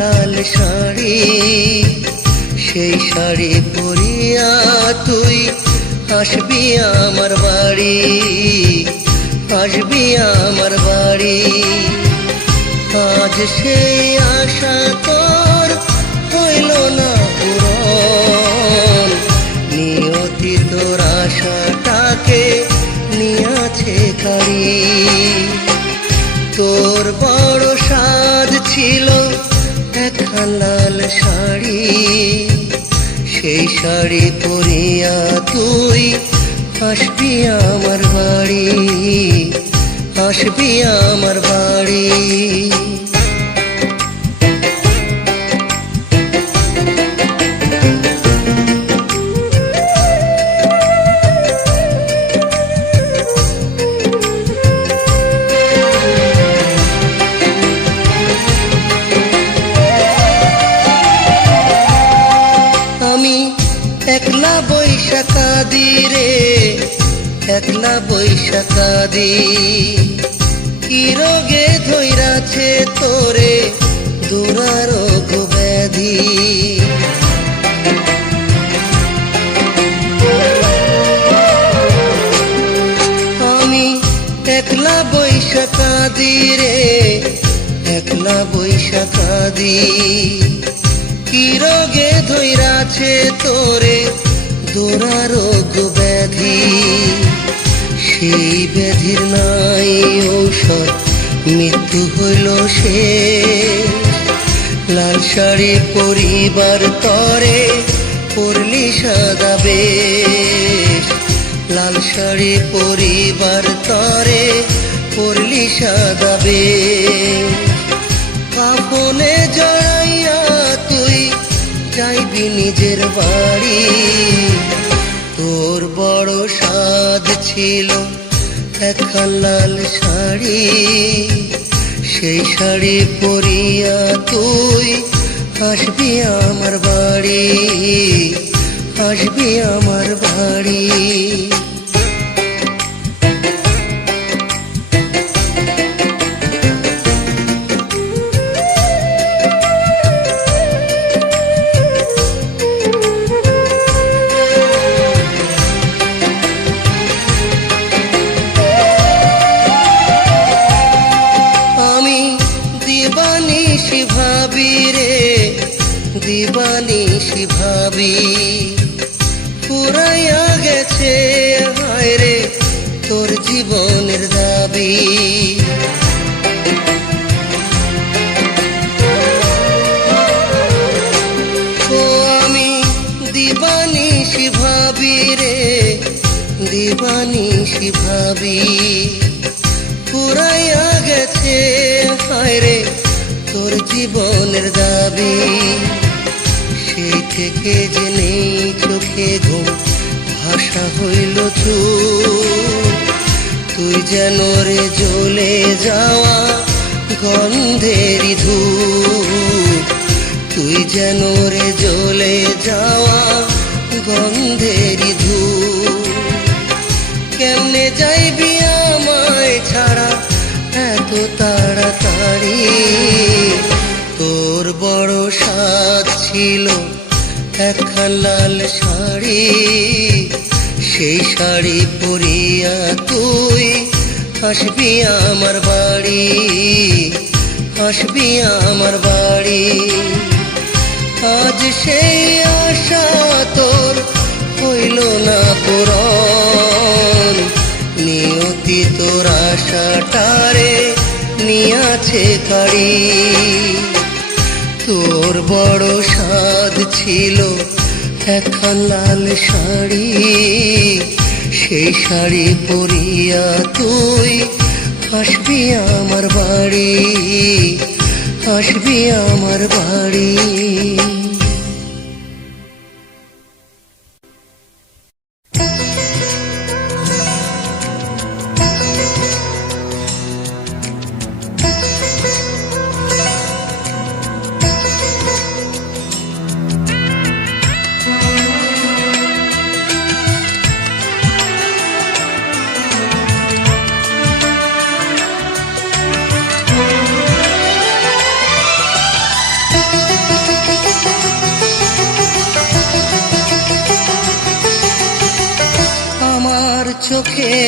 লাল শাড়ি, সেই শাড়ি পরিয়া তুই আসবি আমার বাড়ি, আসবি আমার বাড়ি। আজ সেই আশা তোর হইল না পূরণ, নিয়তি তোর আশাটাকে নিয়াছে কারি। তোর বড় সাজ ছিল একখান লাল শাড়ি, সেই শাড়ি পরিয়া তুই আসবি আমার বাড়ি, আসবি আমার বাড়ি। একলা বৈশা কাঁদি রে, একলা বৈশা কাঁদি, কি রোগে ধইরাছে তোরে দুরারোগ ব্যাধি। আমি একলা বৈশা কাঁদি রে, একলা বৈশা কাঁদি, কি রোগে ধইরাছে তোরে দুরারোগ ব্যাধি। সেই ব্যাধির নাই ঔষধ, মৃত্যু হইল শেষ। লাল শাড়ি পরিবার তরে পরলি সাদা বেশ, লাল শাড়ি পরিবার তরে পরলি সাদা বেশ। কাফনে জড়াইয়া তুই যাইবি নিজের বাড়ি, তোর বড় সাধ ছিল একখান লাল শাড়ি, সেই শাড়ি পরিয়া তুই আসবি আমার বাড়ি, আসবি আমার বাড়ি। দিবানিশি ভাবি পুরাইয়া গেছে হায় রে তোর জীবনের দাবি। ও আমি দিবানিশি ভাবি রে, দিবানিশি ভাবি পুরাইয়া গেছে হায় রে তোর জীবনের দাবি। সেই থেকে যে নেই চোখে ঘুম, ভাষা হইল চুপ, তুই যেন রে জ্বলে যাওয়া গন্ধেরি ধূপ, তুই যেন রে জ্বলে যাওয়া গন্ধেরি ধূপ। কেমনে যাইবি আমায় ছাড়া এত তাড়াতাড়ি, তোর বড় সাধ ছিল একখান লাল শাড়ি, সেই শাড়ি পরিয়া তুই আসবি আমার বাড়ি, আসবি আমার বাড়ি। আজ সেই আশা তোর হইল না পূরণ, নিয়তি তোর আশাটারে নিয়াছে কাড়ি। তোর বড় সাধ ছিল একখান লাল শাড়ি, সেই শাড়ি পরিয়া তুই আসবি আমার বাড়ি, আসবি আমার বাড়ি। চোখে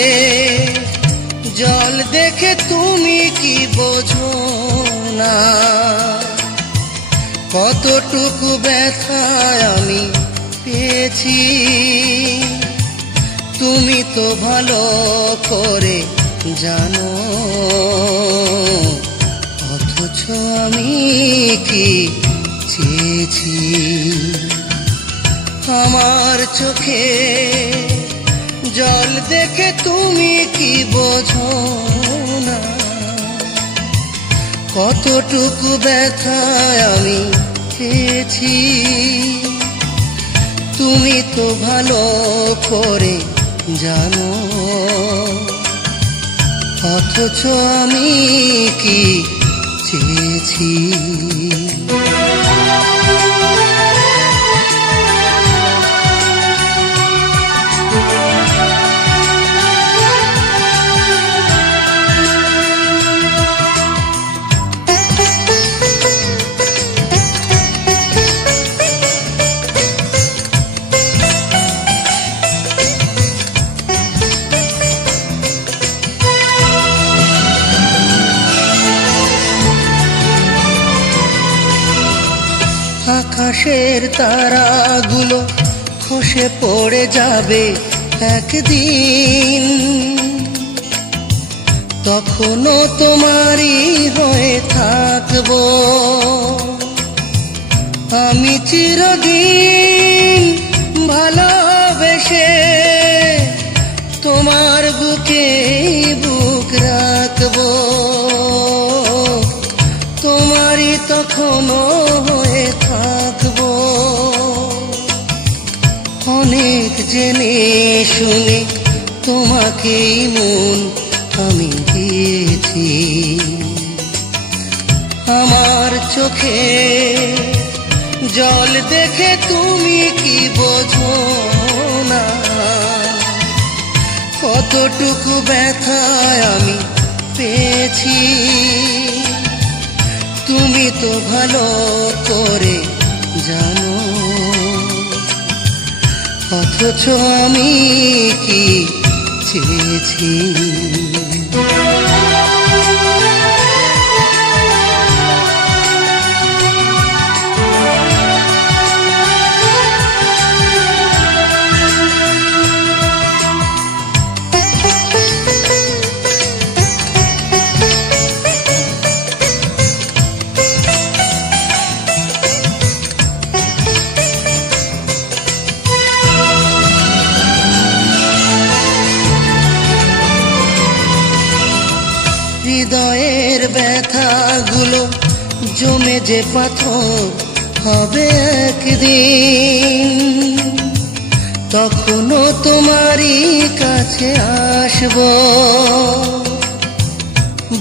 জল দেখে তুমি কি বোঝো না, কতটুকু ব্যথায় আমি পেয়েছি তুমি তো ভালো করে জানো, অথচ আমি কি চেয়েছি। আমার চোখে জল দেখে তুমি কি বোঝো না, কতটুকু ব্যথায় আমি পেয়েছি তুমি তো ভালো করে জানো, অথচ আমি কি চেয়েছি। আকাশের তারাগুলো খসে পড়ে যাবে একদিন, তখনও তোমারই হয়ে থাকবো আমি চিরদিন ভালোবেসে, তোমার বুকে বুক রাখবো তোমারই তখনও হয়ে থাকবো। অনেক জেনে শুনে তোমাকেই মন আমি দিয়েছি, আমার চোখে জল দেখে তুমি কি বোঝো না, কতটুকু ব্যথায় আমি পেয়েছি তুমি তো ভালো করে জানো, অথচ আমি কি চেয়েছি। হৃদয়ের ব্যথাগুলো জমে যে পাথর হবে একদিন, তখনও তোমারই কাছে আসবো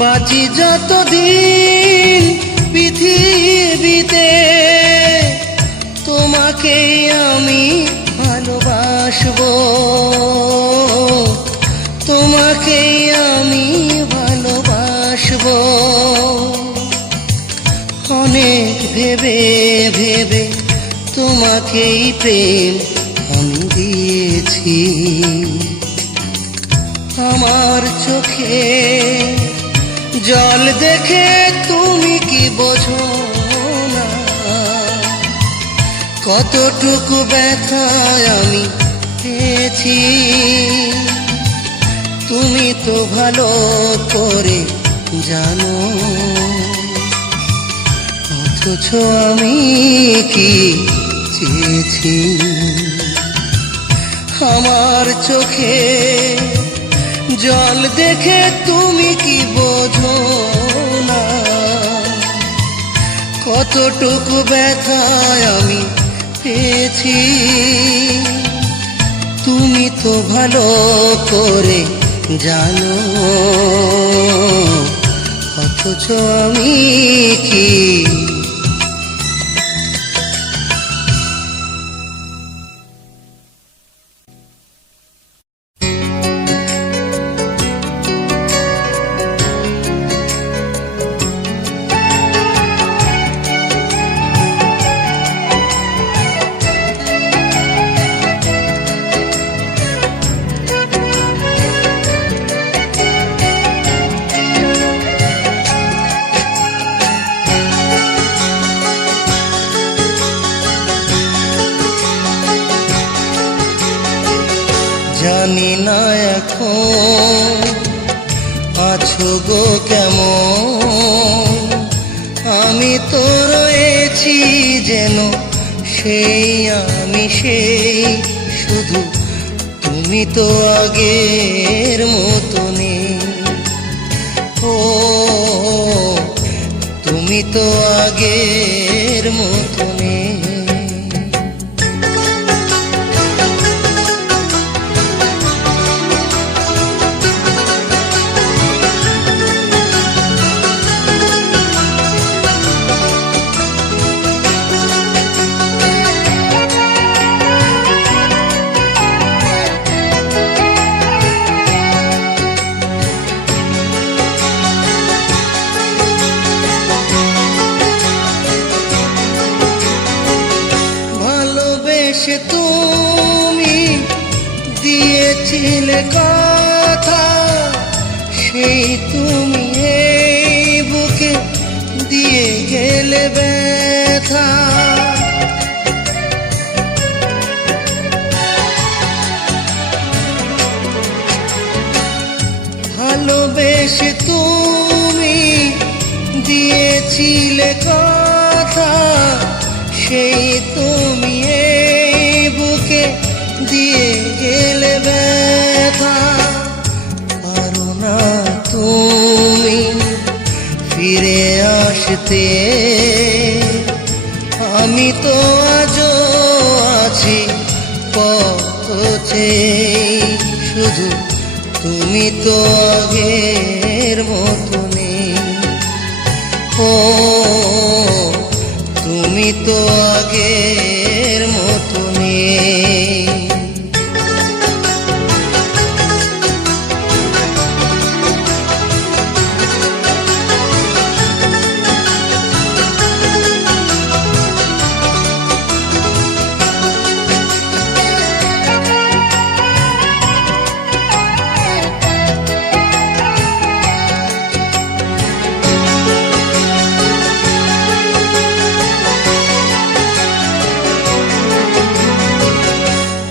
বাঁচি যতদিন পৃথিবীতে, তোমাকে আমি ভালোবাসবো তোমাকে আমি ভালোবাসবো। অনেক ভেবে ভেবে তোমাকেই প্রেম আমি দিয়েছি, আমার চোখে জল দেখে তুমি কি বোঝো না, কতটুকু ব্যথায় আমি পেয়েছি তুমি তো ভালো করে জানো, অথচ আমি কি চেয়েছি। আমার চোখে জল দেখে তুমি কি বোঝো না, কতটুকু ব্যথায় আমি পেয়েছি তুমি তো ভালো করে জানো, অথচ আমি কি। জানি না এখন আছো গো কেমন, আমি তো রয়েছি যেন সেই আমি সেই, শুধু তুমি তো আগের মতো নেই। ও তুমি তো আগের মতো নেই। সে তুমি দিয়েছিলে কথা, সেই তুমি এই বুকে দিয়ে গেলে ব্যথা। ভালোবেসে তুমি দিয়েছিলে কথা, সেই তুমি দিয়ে গেলে ব্যথা। পারো না তুমি ফিরে আসতে, আমি তো আজও আছি পথ চেয়ে, শুধু তুমি তো আগের মতো নেই। ও তুমি তো আগের মতো নেই।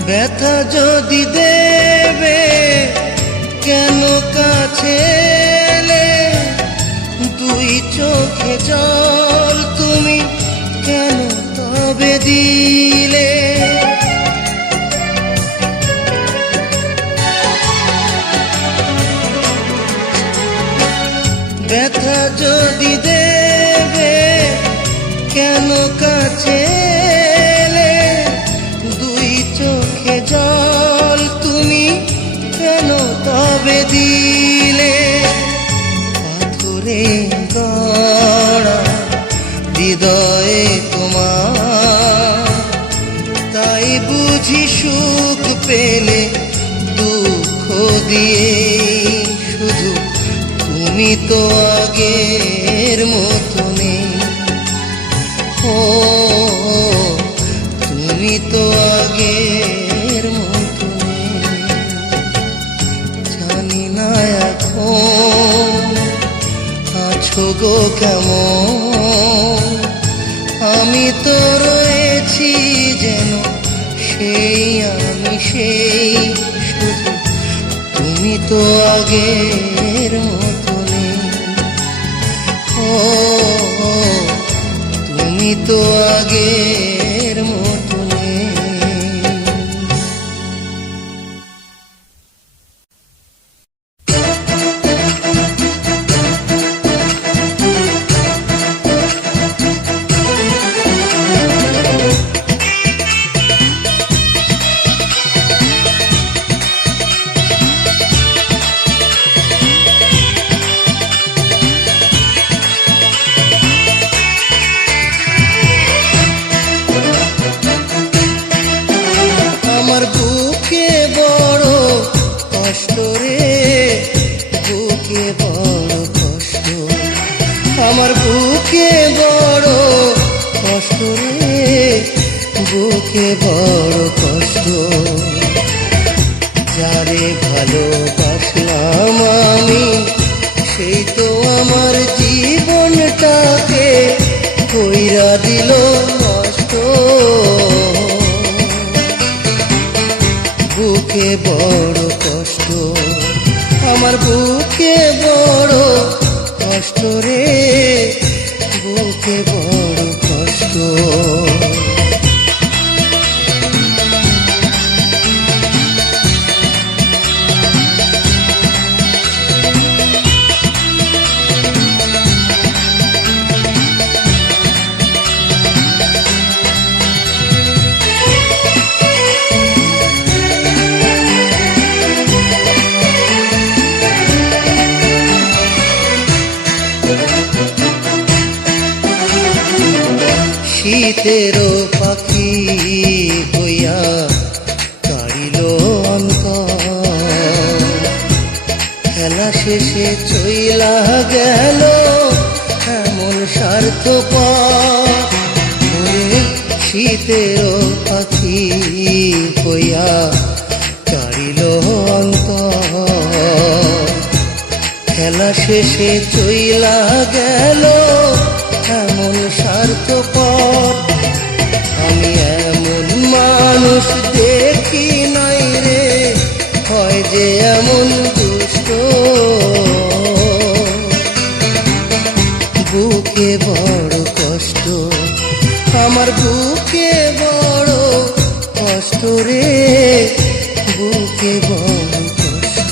ব্যথা যদি দেবে কেন কাছে এলে, দুই চোখে জল তুমি কেন তবে দিলে। ব্যথা যদি দেবে কেন কাছে এলে, দুই চোখে জল তুমি কেন তবে দিলে। পাথরে গড়া হৃদয়ে তোমার, তাই বুঝি সুখ পেলে দুঃখ দিয়ে, শুধু তুমি তো আগের মতো নেই। ও তুমি তো আগের মতো নেই। জানি না এখন আছো গো কেমন, আমি তো রয়েছি যেন সেই আমি সেই, শুধু তুমি তো আগের মতো নেই। ও তুমি তো আগের মতো নেই। আমার বুকে বড় কষ্ট রে, বুকে বড় কষ্ট, আমার বুকে বড় কষ্ট রে, বুকে বড় কষ্ট। যারে ভালোবাসলাম আমি, সেই তো আমার জীবনটাকে কইরা দিল নষ্ট। বুকে বুকে বড় কষ্ট, আমার বুকে বড় কষ্ট রে, বুকে বড় কষ্ট। শীতেরও পাখি হইয়া কাড়িল অন্তর, খেলা শেষে চইলা গেল এমন স্বার্থপর। শীতেরও পাখি হইয়া কাড়িল অন্তর, খেলা শেষে চইলা গেল এমন স্বার্থপর। আমি এমন মানুষ দেখি নাই রে, হয় যে এমন দুষ্ট, বুকে বড় কষ্ট, আমার বুকে বড় কষ্ট রে, বুকে বড় কষ্ট।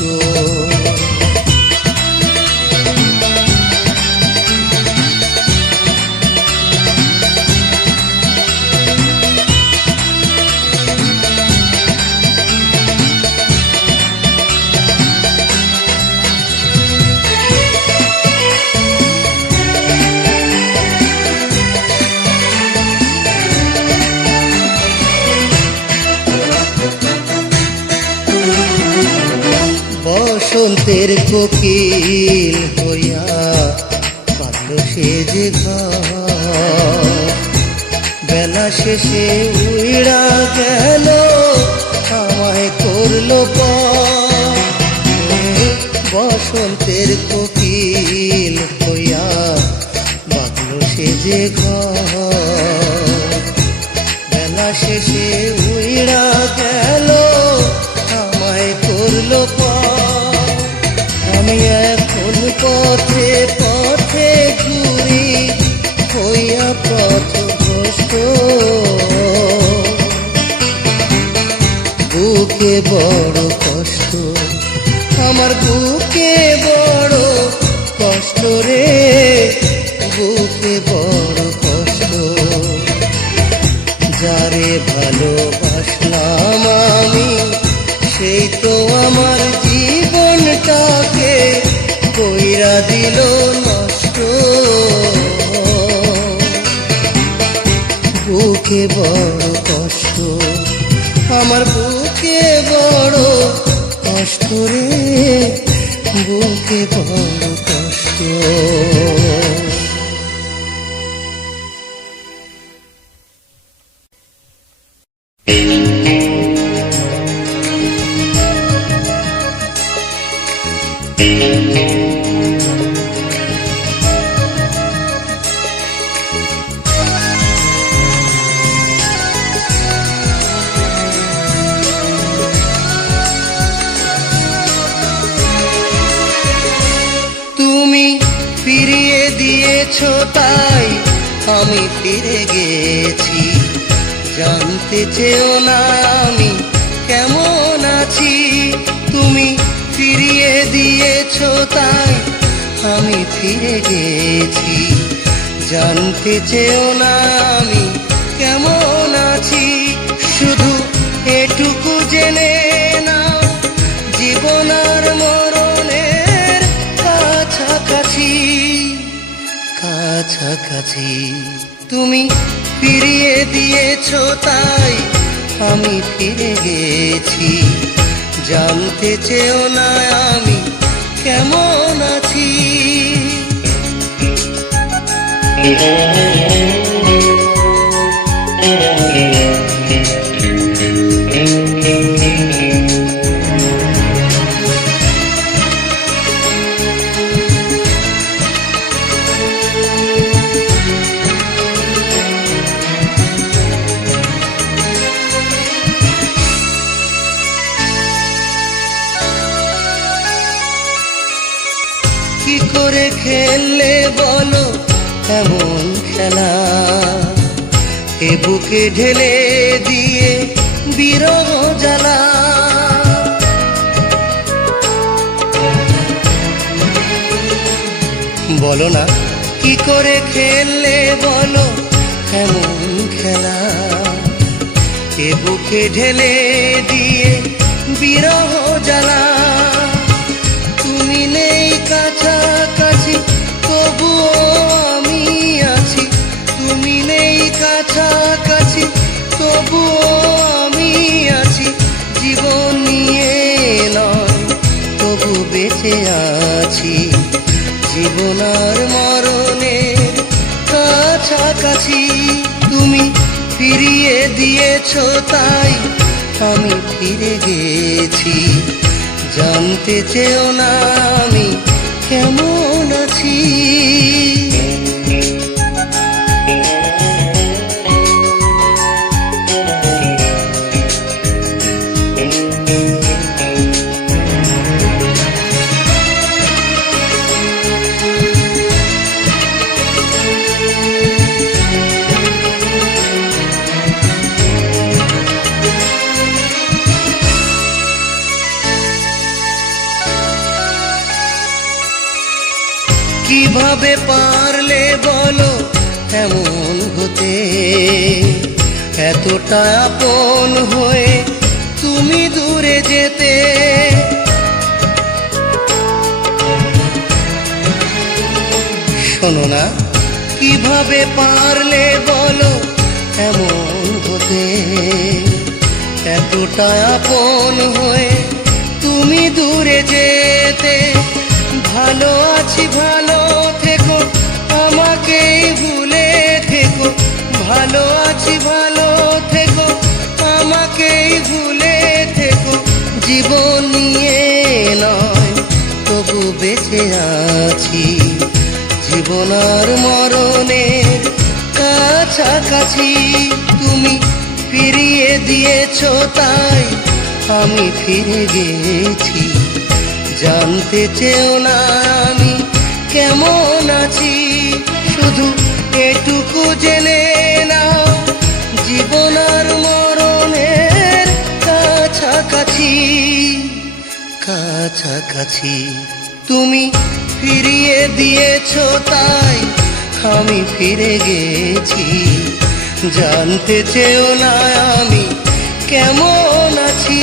বসন্তের কোকিল হইয়া পারল সে যে ঘর, বেলা শেষে উইড়া গেল আমায় করল পর। বসন্তের কোকিল হইয়া বাঁধল সে যে ঘর, বেলা শেষে উইড়া গেল আমায় করল পর। আমি এখন পথে পথে ঘুরি হইয়া পথভ্রষ্ট, বুকে বড় কষ্ট, আমার বুকে বড় কষ্ট রে, বুকে বড় কষ্ট। যারে ভালোবাসলাম আমি সেই তো আমার জীবনটাকে কইরা দিল নষ্ট, বুকে বড় কষ্ট, আমার বুকে বড় কষ্ট রে, বুকে বড় কষ্ট। তুমি ফিরিয়ে দিয়েছো তাই আমি ফিরে গেছি, জানতে চেও না আমি কেমন আছি। তুমি ফিরিয়ে দিয়েছো তাই আমি ফিরে গেছি, জানতে চেও না আমি কেমন আছি। শুধু এটুকু জেনে নাও জীবন আর মরণের কাছাকাছি, কাছাকাছি। তুমি ফিরিয়ে দিয়েছো তাই আমি ফিরে গেছি, জানতে চেও না আমি কেমন আছি। খেললে বলো এমন খেলা, এ বুকে ঢেলে দিয়ে বিরহ জ্বালা। বলো না কি করে খেললে বলো এমন খেলা, এ বুকে ঢেলে দিয়ে বিরহ জ্বালা। তুমি নেই কাছাকাছি তবুও আমি আছি, তুমি নেই কাছাকাছি তবুও আমি আছি। জীবন নিয়ে নয় তবু বেঁচে আছি, জীবন আর মরণের কাছাকাছি। তুমি ফিরিয়ে দিয়েছ তাই আমি ফিরে গেছি, জানতে চেও না আমি কেমন আছি। কিভাবে পারলে বলো এমন হতে, এতটা আপন হয়ে তুমি দূরে যেতে। শোনো না কিভাবে পারলে বলো এমন হতে, এতটা আপন হয়ে তুমি দূরে যেতে। ভালো আছি ভালো থেকো আমাকেই ভুলে থেকো, ভালো আছি ভালো থেকো আমাকেই ভুলে থেকো। জীবন নিয়ে নয় তবু বেঁচে আছি, জীবন আর মরণের কাছাকাছি। তুমি ফিরিয়ে দিয়েছ তাই আমি ফিরে গেছি, জানতে চেও না আমি কেমন আছি। শুধু এটুকু জেনে নাও জীবন আর মরণের কাছাকাছি, কাছাকাছি। তুমি ফিরিয়ে দিয়েছ তাই আমি ফিরে গেছি, জানতে চেও না আমি কেমন আছি।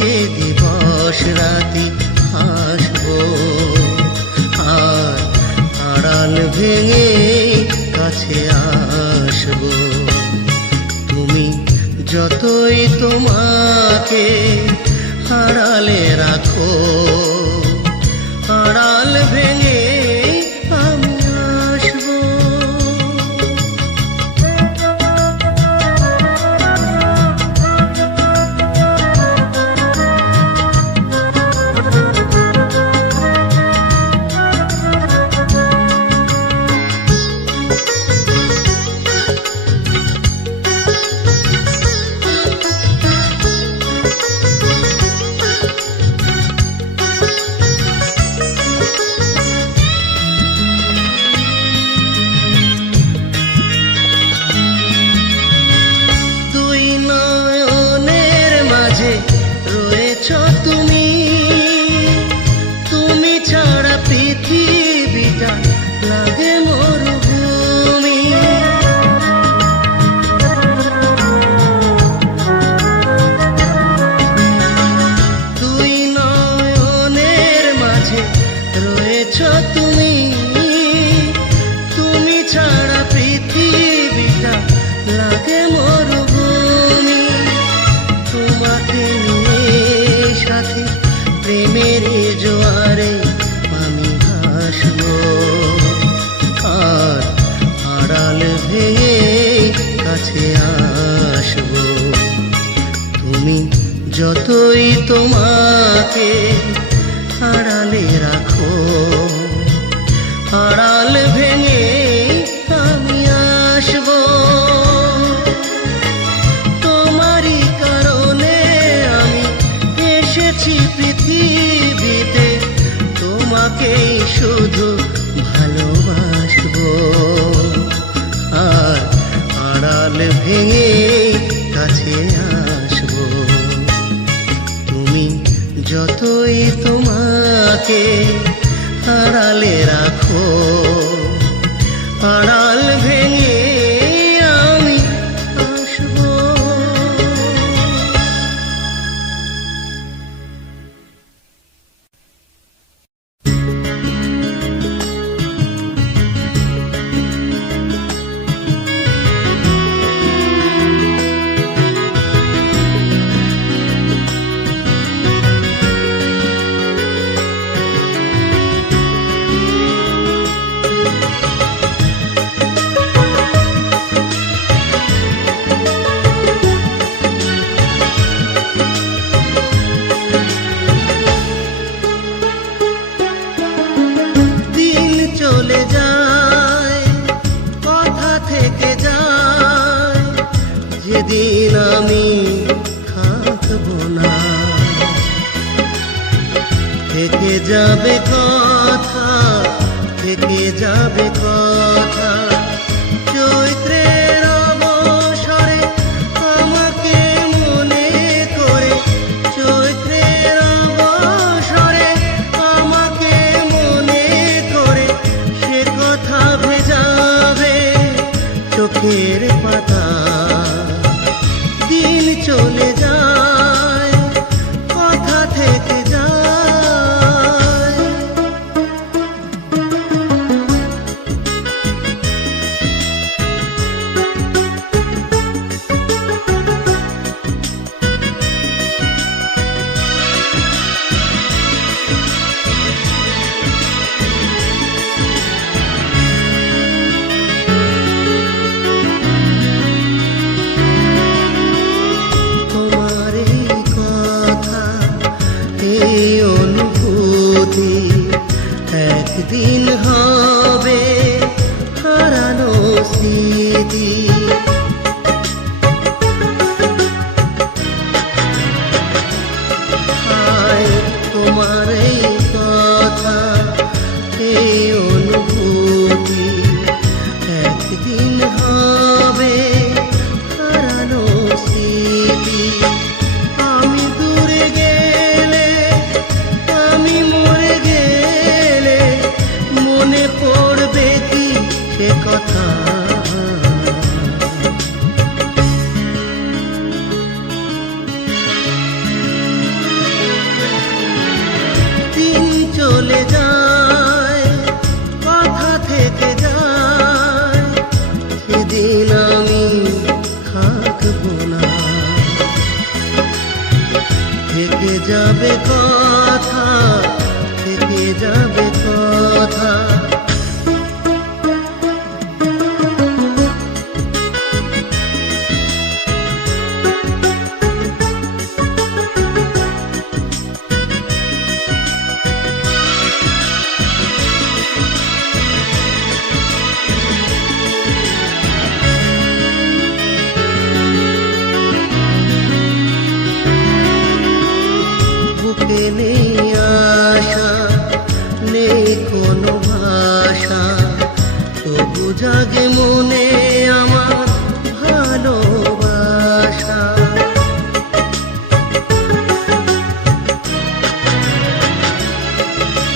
যে দিবস রাতি হাসবো, আর আড়াল ভেঙে কাছে আসবো। তুমি যতই তোমাকে আড়ালে রাখো, আড়াল ভেঙে আমি আসবো। তুমি, তুমি ছাড়া পৃথিবীটা লাগে মরুভূমি। দুই নয়নের মাঝে রয়েছ তুমি, তুমি ছাড়া পৃথিবীটা লাগে মরুভূমি। তোমাকে সাথে প্রেমের জোয়ারে আমি ভাসবো, আর আড়াল ভেঙে কাছে আসবো। তুমি যতই তোমাকে আড়ালে রাখো, আড়াল ভেঙে আমি আসবো। পৃথিবীতে তোমাকেই শুধু ভালোবাসবো, আর আড়াল ভেঙে কাছে আসবো। তুমি যতই তোমাকে আড়ালে রাখো, আড়াল ভেঙে আমি আসবো। চলে যায়, কথা থেকে যায়, যেদিন আমি থাকবো না, থেকে যাবে কথা, থেকে যাবে কথা। চৈত্রের অবসরে আমাকে মনে করে, চৈত্রের অবসরে আমাকে মনে করে, সে কথা ভেজাবে চোখের পাতা। দিন চলে যায়, কথা থেকে যায়। থাকবো না, থেকে যাবে কথা, থেকে যাবে কথা। বুকে নেই আশা, নেই কোনো ভাষা, তবু জাগে মনে আমার ভালোবাসা।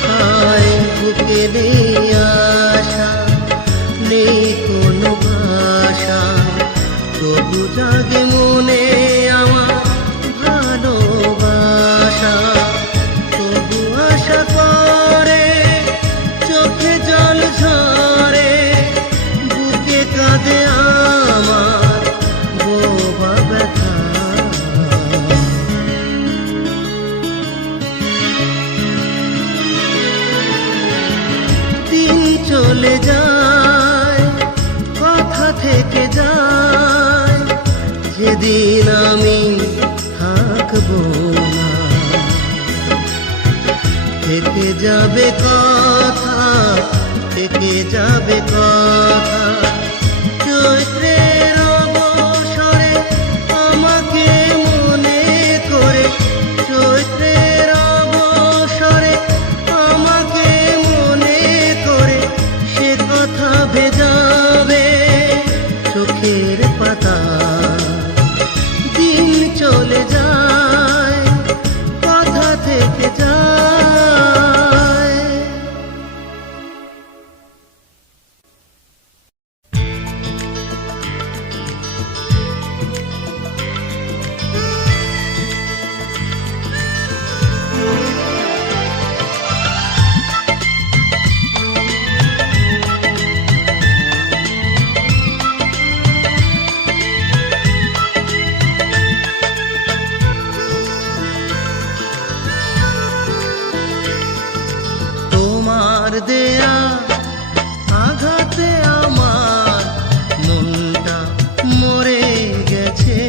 হায় বুকে নেই আশা, নেই কোনো ভাষা, তবু জাগে মনে আমার ভালোবাসা। তবু আশা করে চোখে জল ঝরে, বুকে কাঁদে আমার বোবা ব্যথা। দিন চলে যায়, কথা থেকে যায়, যেদিন আমি থাকবো না, থেকে যাবে কথা, থেকে যাবে কথা। চৈত্রের অবসরে আমাকে মনে করে, চৈত্রের অবসরে আমাকে মনে করে, সে কথা ভেজাবে চোখের পাতা। দিন চলে যায়, কথা থেকে যায়। তোমার দেয়া আঘাতে আমার মনটা মরে গেছে,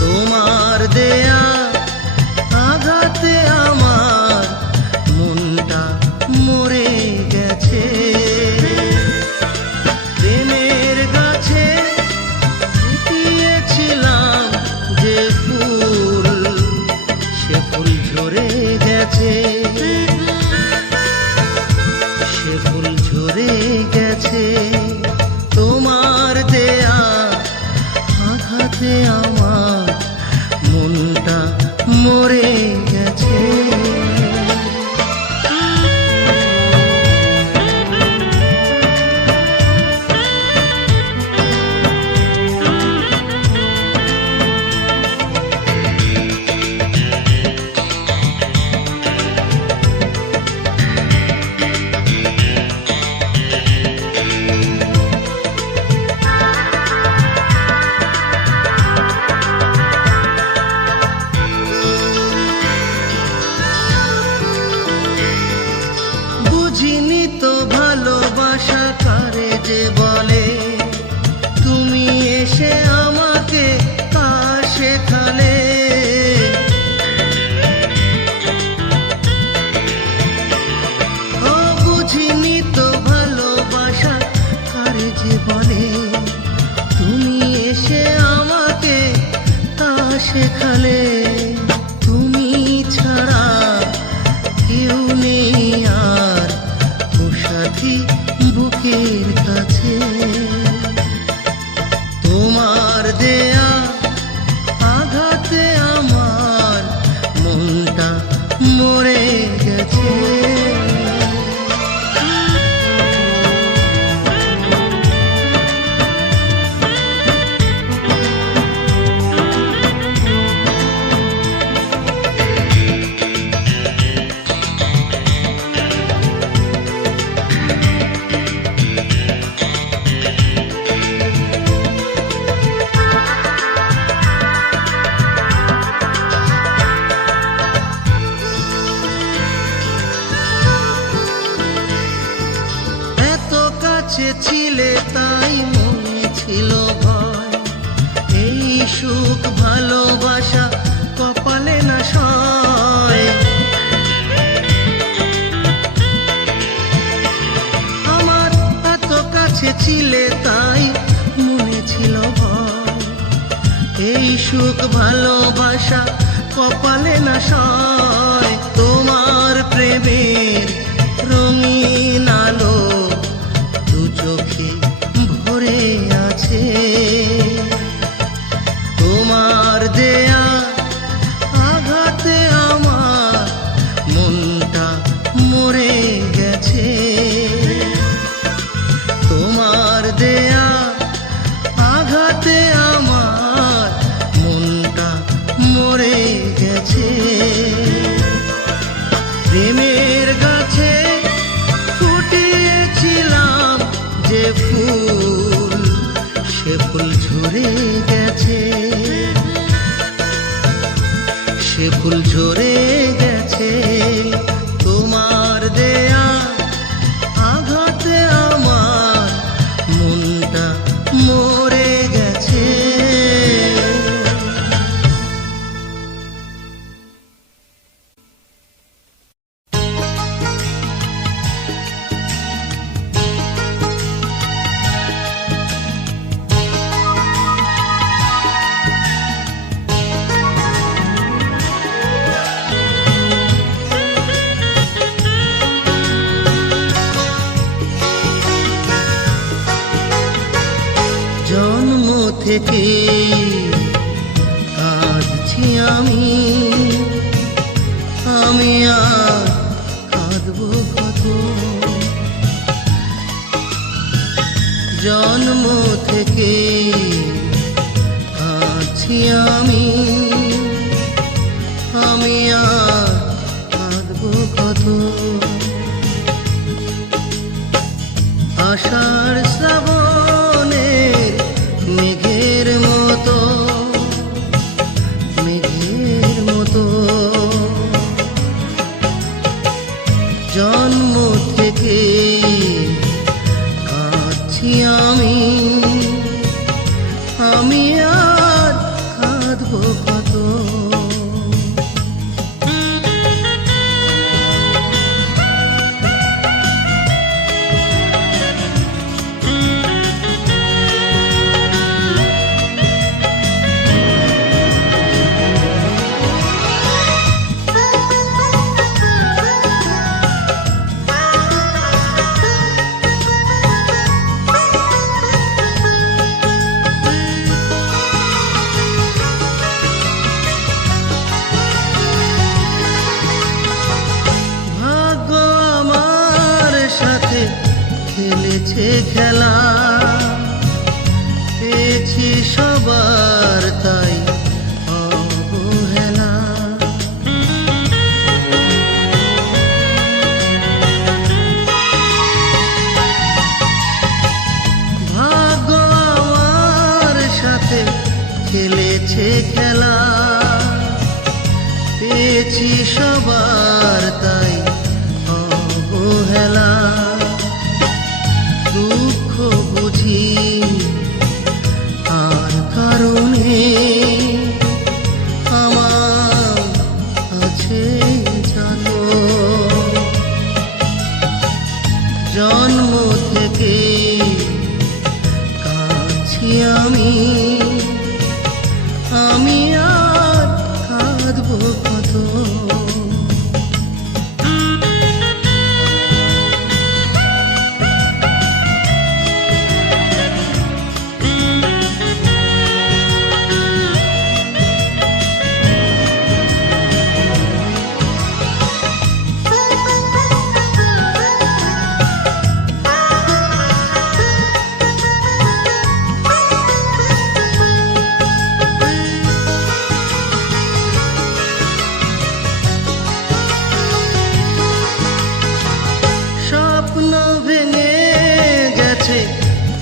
তোমার দেয়া আঘাতে আমার মনটা মরে গেছে। প্রেমের গাছে ফুটিয়েছিলাম যে ফুল, সে ফুল ঝরে গেছে, সে ফুল ঝরে গেছে। তোমার দেয়া আঘাতে আমার মনটা মরে গেছে। বুঝিনি তো ভালোবাসা কারে যে বলে, তুমি এসে আমাকে তা শেখালে। ও বুঝিনি তো ভালোবাসা কারে যে বলে, তুমি এসে আমাকে তা শেখালে। তুমি ছাড়া কেউ নেই আর সাথী বুকের কাছে। তোমার দেয়া আঘাতে আমার মনটা মরে গেছে। সুখ ভালোবাসা কপালে না সয়। আমার এত কাছে ছিলে তাই মনে ছিল ভয়, এই সুখ ভালোবাসা কপালে না সয়। তোমার প্রেমের রঙিন আলো দু চোখে ভরে আছে, তোমার দেয়া আঘাতে আমার মনটা মরে গেছে। তোমার দেয়া আঘাতে আমার মনটা মরে গেছে। প্রেমের গাছে ফুটিয়েছিলাম যে ফুল, সে ফুল ঝরে গেছে, সে ফুল ঝরে গেছে। তোমার দেয়া আঘাতে আমার মনটা মরে গেছে। জন্ম থেকে কাঁদছি আমি, আমি আর কাঁদবো কত। জন্ম থেকে কাঁদছি আমি, আমি আর কাঁদবো কত। আষাঢ় শ্রাবণের মেঘের মতো, মেঘের মতো জন্ম থেকে কাঁদছি আমি, আমি আর কাঁদবো কত। খেলেছে খেলা পেয়েছি সবার তাই অবহেলা। ভাগ্য আমার সাথে খেলেছে খেলা পেয়েছি সবার তাই অবহেলা। দুঃখ বুঝি আর কারণে আমার আছে জানো, জন্ম থেকে কাঁদছি আমি, আমি আর কাঁদবো কত।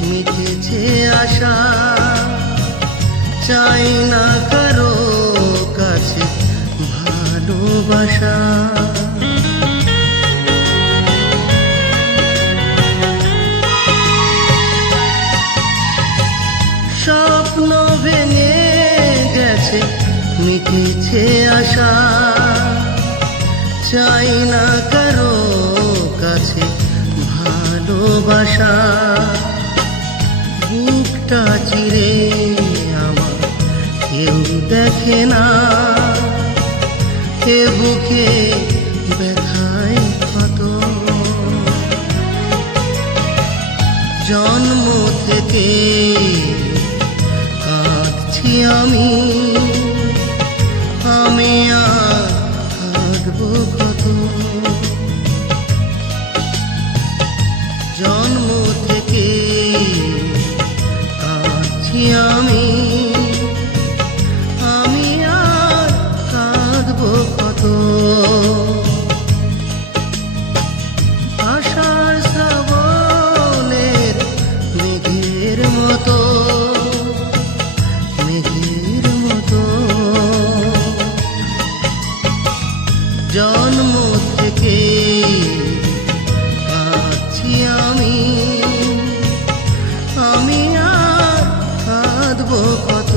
মিটেছে আশা চাই না কারো কাছে ভালোবাসা। স্বপ্ন ভেঙে মিটেছে আশা, চাই না কারো কাছে ভালোবাসা। বুকটা চিরে আমার কেউ দেখে না, এ বুকে ব্যথায় ক্ষত। জন্ম থেকে কাঁদছি আমি, আমি আর কাঁদবো কত। জন্ম থেকে কাঁদছি আমি, আমি আর কাঁদবো কত। আশার শ্রাবণের মেঘের মতো, মেঘের মতো। জন্ম থেকে কাঁদছি আমি, আমি আর কাঁদবো কত।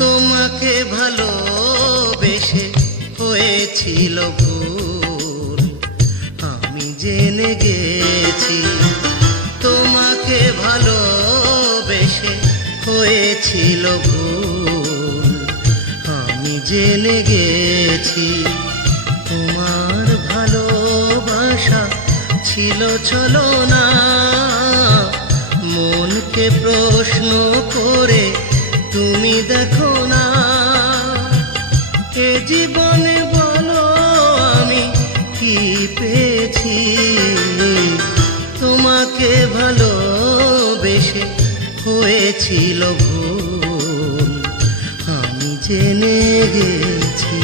তোমাকে ভালোবেসে হয়েছিল ভুল, আমি জেনে গেছি। তোমাকে ভালোবেসে হয়েছিল ভুল, আমি জেনে গেছি। তোমার ভালোবাসা ছিল ছলনা, মনকে প্রশ্ন করে তুমি দেখো না। এ জীবনে বলো আমি কি পেয়েছি, তোমাকে ভালোবেসে হয়েছিল ভুল, আমি জেনে গেছি।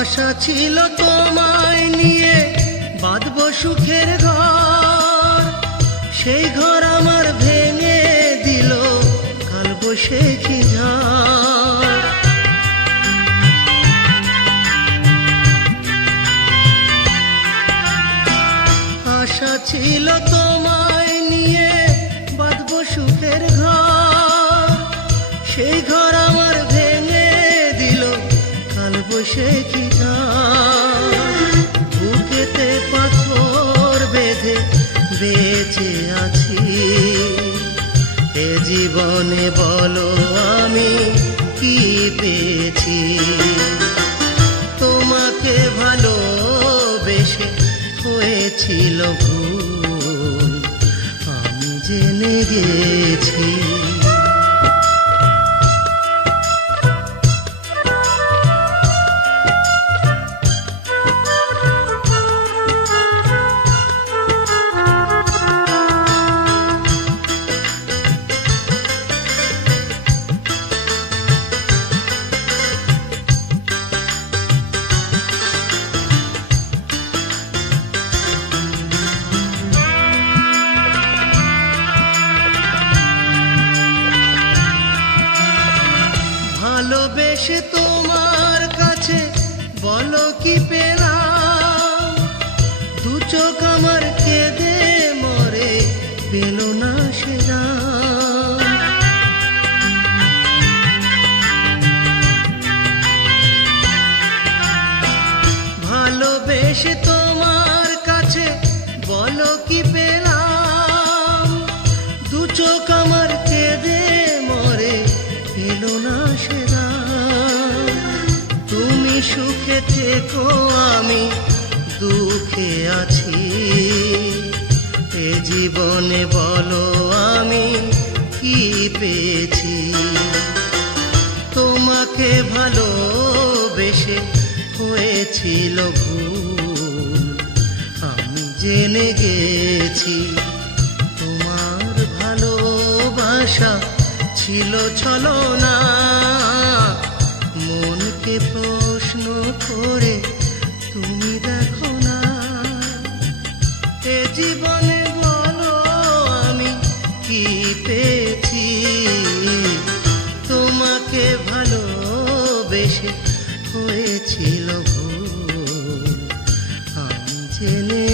আশা ছিল তোমায় নিয়ে বাঁধবো সুখের ঘর, সেই ঘর আমার ভেঙে দিল কালবৈশাখী ঝড়। আশা ছিল তোমায় নিয়ে বাঁধবো সুখের ঘর, সেই ঘর আমার ভেঙে দিল কালবৈশাখী ঝড়। বুকেতে পাথর বেঁধে বেঁচে আছি, এ জীবনে বলো আমি কি পেয়েছি। তোমাকে ভালোবেসে হয়েছিল ভুল, আমি জেনে গেছি। ভালোবেসে তোমার কাছে বলো কি পেলাম, দু চোখ আমার কেঁদে মরে পেল না সে দাম। ভালো এসে তোমার কাছে বলো কি পেলাম, দু চোখ আমার কেঁদে মরে পেলো না সে দাম। তুমি সুখে থেকো আমি দুঃখে আছি, এ জীবনে বলো আমি কি পেয়েছি। তোমাকে ভালোবেসে হয়েছিল ভুল, আমি জেনে গেছি তোমার ভালোবাসা ছিল ছলনা। মনকে প্রশ্ন করে তুমি দেখো না, এ জীবনে বলো আমি কি পেয়েছি। তোমাকে ভালোবেসে হয়েছিল ভুল, আমি জেনে